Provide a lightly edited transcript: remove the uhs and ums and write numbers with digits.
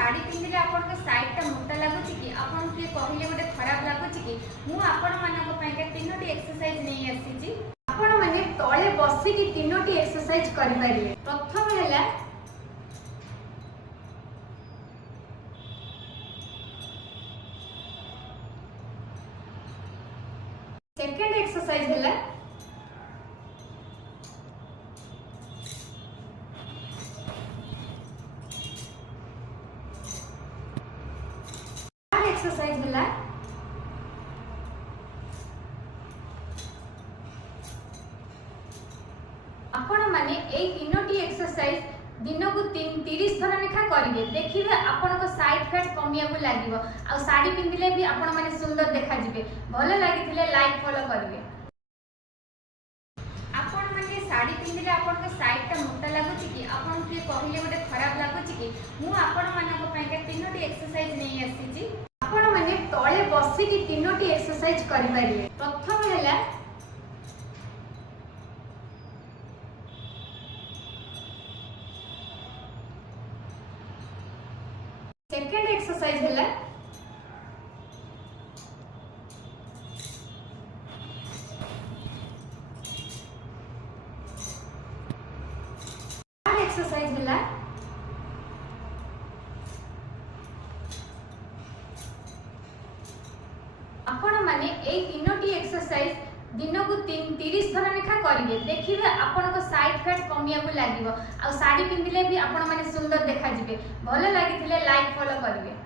साड़ी पिंधिले आपन साइडटा मोटा लगुच कि आपन के कहले गोटे खराब लगुच कि मु आपन मानक पयका तीनोटी एक्सरसाइज नै आसीची। आपन माने तळे बसी कि तीनोटी एक्सरसाइज करि परिबे। प्रथम हैला सेकंड एक्सरसाइज हैला एक्सरसाइज हैला आपण माने ए तीनोटी एक्सरसाइज दिन को 30 थर लेखा करिवे। देखिबे आपण को साइड फैट कमिया को लागिवो आ साड़ी पिंदिले भी आपण माने सुंदर देखा जिवे। भलो लागिथिले लाइक फॉलो करिवे। आपण माने साड़ी पिंदिले आपण को साइडटा मोटा लागुची कि आपण के कहले गोटे खराब लागुची कि मु आपण मानक पयका तीनोटी एक्सरसाइज नै आसीची। आपण माने तळे बसी कि तीनोटी एक्सरसाइज करि परिबे। प्रथम हैला सेकंड एक्सरसाइज हैला एक्सरसाइज हैला आपण माने ए तीनोटी एक्सरसाइज दिन को 30 थर लेखा करिवे। देखिबे आपण को साइड फैट कमिया को लागिवो आ साड़ी पिंदिले भी आपण माने सुंदर देखा जिवे। भलो लागिथिले लाइक फॉलो करिवे।